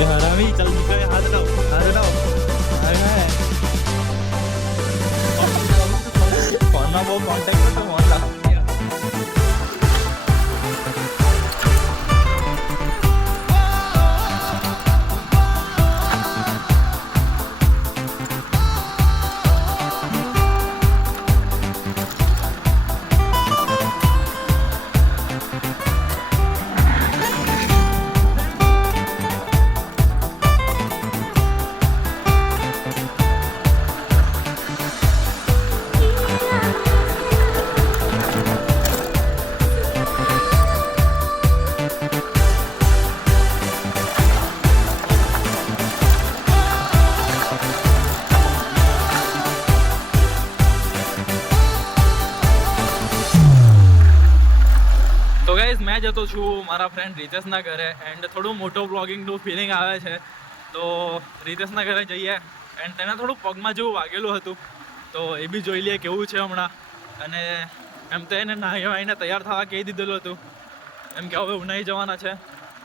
ये हरामी चल निकल हाथ हटाओ फोन में वो कांटेक्ट में तो फोन ला मैं जतो छू मारा फ्रेंड रितेशना घरे एंड थोड़ू मोटो ब्लॉगिंगનું ફિલિંગ આવે છે તો रितेशना घरे જઈએ એન્ડ તેને થોડું પગમાં જેવું વાગેલું હતું તો એ બી જોઈ લઈએ કેવું છે હમણાં અને એમ તો એને નાહીને તૈયાર થવા કહી દીધેલું હતું એમ કે હવે ઉનાઈ જવાના છે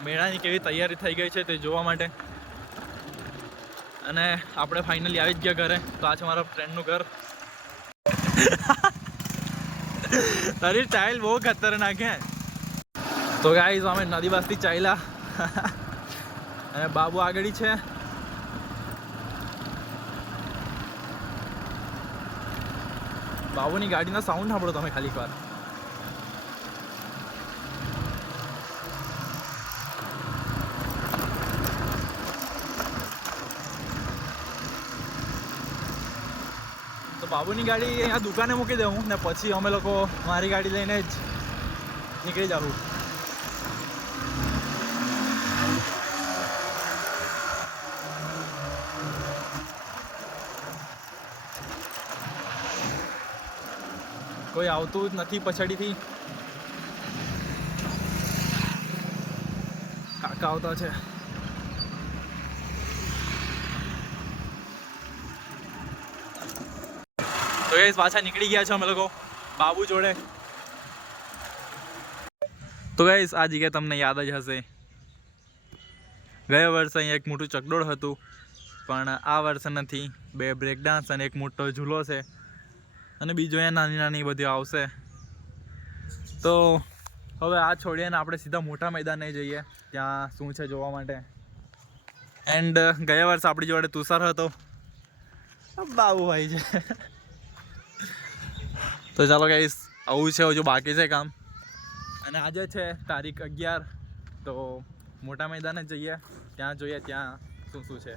મેળાની કેવી તૈયારી થઈ ગઈ છે તે જોવા માટે અને આપણે ફાઇનલી આવી જ ગયા ઘરે તો આ છે મારા ફ્રેન્ડનું ઘર તારી સ્ટાઇલ બહુ ખતરનાક હે तो गाइस અમે નદી બાસથી ચાલ્યા અને બાબુ આગળી છે બાબુની ગાડીનો સાઉન્ડ સાંભળો તમે ખાલી એકવાર તો બાબુની ગાડી અહીંયા દુકાને મૂકી દઉં ને પછી અમે લોકો મારી ગાડી લઈને જ નીકળી જાવું કોઈ આવતું જ નથી પછાડીથી કાકા આવતા છે તો ગાઈસ પાછા નીકળી ગયા છે અમે લોકો બાબુ જોડે તો ગાઈસ આ જગ્યા તમને યાદ જ હશે ગયા વર્ષે અહીંયા એક મોટું ચકડોળ હતું પણ આ વર્ષે નથી બે બ્રેક ડાન્સ અને એક મોટો ઝૂલો છે અને બીજો અહીંયા નાની નાની બધી આવશે તો હવે આ છોડીએ ને આપણે સીધા મોટા મેદાને જઈએ ત્યાં શું છે જોવા માટે એન્ડ ગયા વર્ષે આપણી જોડે તુષાર હતો બાબુભાઈ છે તો ચાલો ગાઈસ આવું છે હજુ બાકી છે કામ અને આજે છે તારીખ 11 તો મોટા મેદાને જઈએ ત્યાં જોઈએ ત્યાં શું શું છે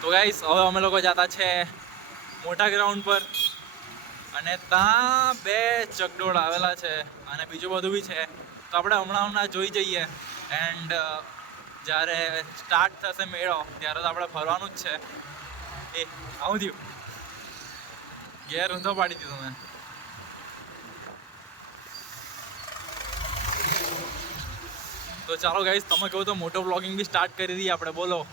તો ગાઈસ હવે અમે લોકો જતા છે મોટા ગ્રાઉન્ડ પર અને ત્યાં બે ચકડોળ આવેલા છે અને બીજું બધું બી છે તો આપણે હમણાં જોઈ જઈએ એન્ડ જ્યારે સ્ટાર્ટ થશે મેળો ત્યારે તો આપણે ફરવાનું જ છે એ આવું થયું ઘેર ઊંધો પાડી દીધું મેં તો ચાલો ગાઈસ તમે કહો તો મોટો બ્લોગિંગ બી સ્ટાર્ટ કરી દઈએ આપણે બોલો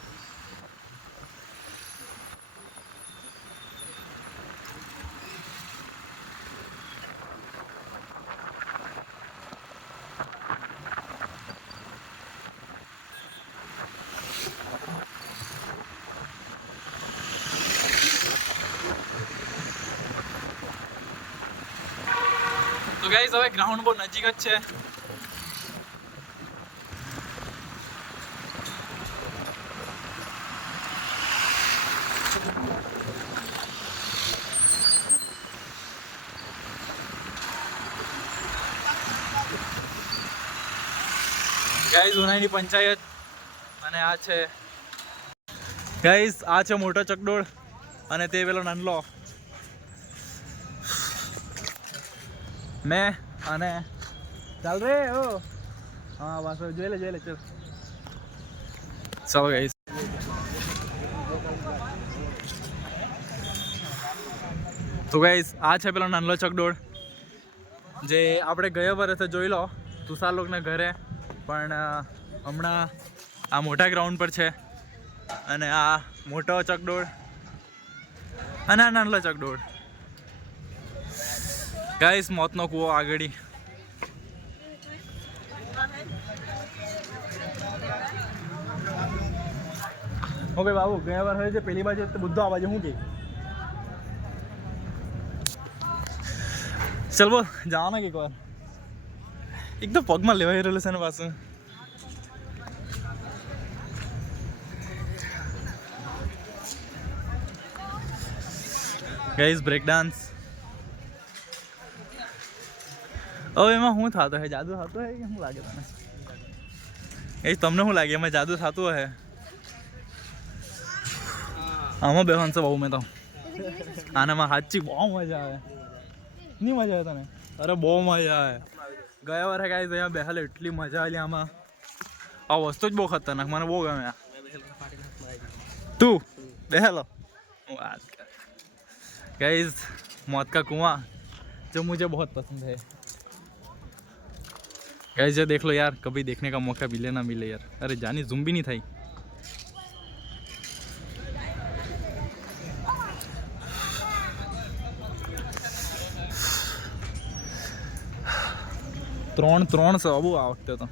તો ગાઈસ હવે ગ્રાઉન્ડ બહુ નજીક જ છે ગાઈસ ઉનાઈની પંચાયત અને આ છે ગાઈસ આ છે મોટો ચકડોળ અને તે પેલો નાનલો મેં અને ચાલ રે ઓ હા બસ જોઈ લે ચલ ચાલો ગાઈસ તો ગાઈસ આ છે પેલો નાનલો ચકડોળ જે આપણે ગયા વર્ષે જોઈ લો તુષાર લોકોને ઘરે પણ હમણાં આ મોટા ગ્રાઉન્ડ પર છે અને આ મોટો ચકડોળ અને આ નાનલો ચકડોળ ગાઈસ મોતનો કૂવો આગળી ઓકે બાબુ, ગયા વાર હોય છે પેલી બાજુ તો બધું આ બાજુ શું કે ચાલ બોલ જવાના કે એક વાર એકદમ પગમાં લેવાઈ રહેલું છે ને પાછું ગાઈઝ બ્રેક ડાન્સ હવે એમાં શું થતો હે જાદુ થતો હે કે શું લાગે તને ગાઈઝ તમને શું લાગે એમાં જાદુ થતું હે આમાં બેહવાનું છે બહુ મેં તો આનામાં સાચી બહુ મજા આવે નહીં મજા આવે તને અરે બહુ મજા આવે ગયા વારે ગાઈઝ અહીંયા બેહાલે એટલી મજા આવી આમાં આ વસ્તુ જ બહુ ખતરનાક મને બહુ ગમે તું બેહેલો વાત કર गाइस मौत का कुआं जो मुझे बहुत पसंद है गाइस ये देख लो यार कभी देखने का मौका मिले ना मिले यार अरे जानी ज़ूम भी नहीं था ત્રણ સો આવું આ વખતે તો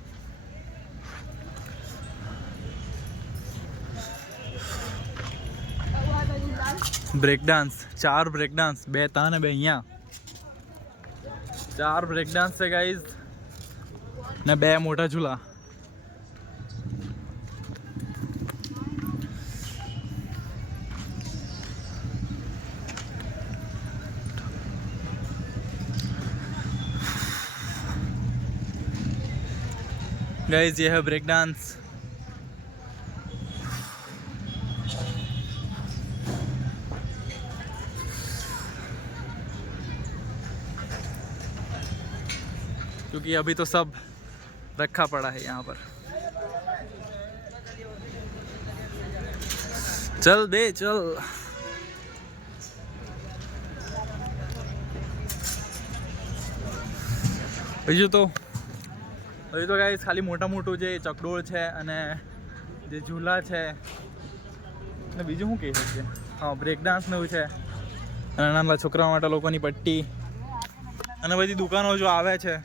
બ્રેક ડાન્સ 4 બ્રેક ડાન્સ 2 તા ને 2 અહીંયા 4 બ્રેક ડાન્સ છે ગાઈઝ ને 2 મોટા ઝૂલા गाइस ये है ब्रेक डांस क्योंकि अभी तो सब रखा पड़ा है यहाँ पर चल बे चल બીજું તો ગાઈસ ખાલી મોટું જે ચકડોળ છે અને જે ઝૂલા છે અને બીજું શું કહી શકીએ હા બ્રેક ડાન્સ ને એવું છે અને નાના છોકરાઓ માટે લોકોની પટ્ટી અને બધી દુકાનો જો આવે છે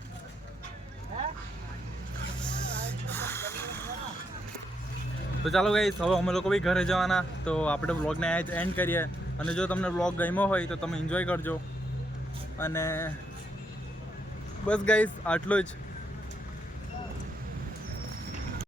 તો ચાલો ગાઈસ હવે અમે લોકો બી ઘરે જવાના તો આપણે વ્લોગને આ જ એન્ડ કરીએ અને જો તમને વ્લોગ ગમ્યો હોય તો તમે એન્જોય કરજો અને બસ ગાઈસ આટલું જ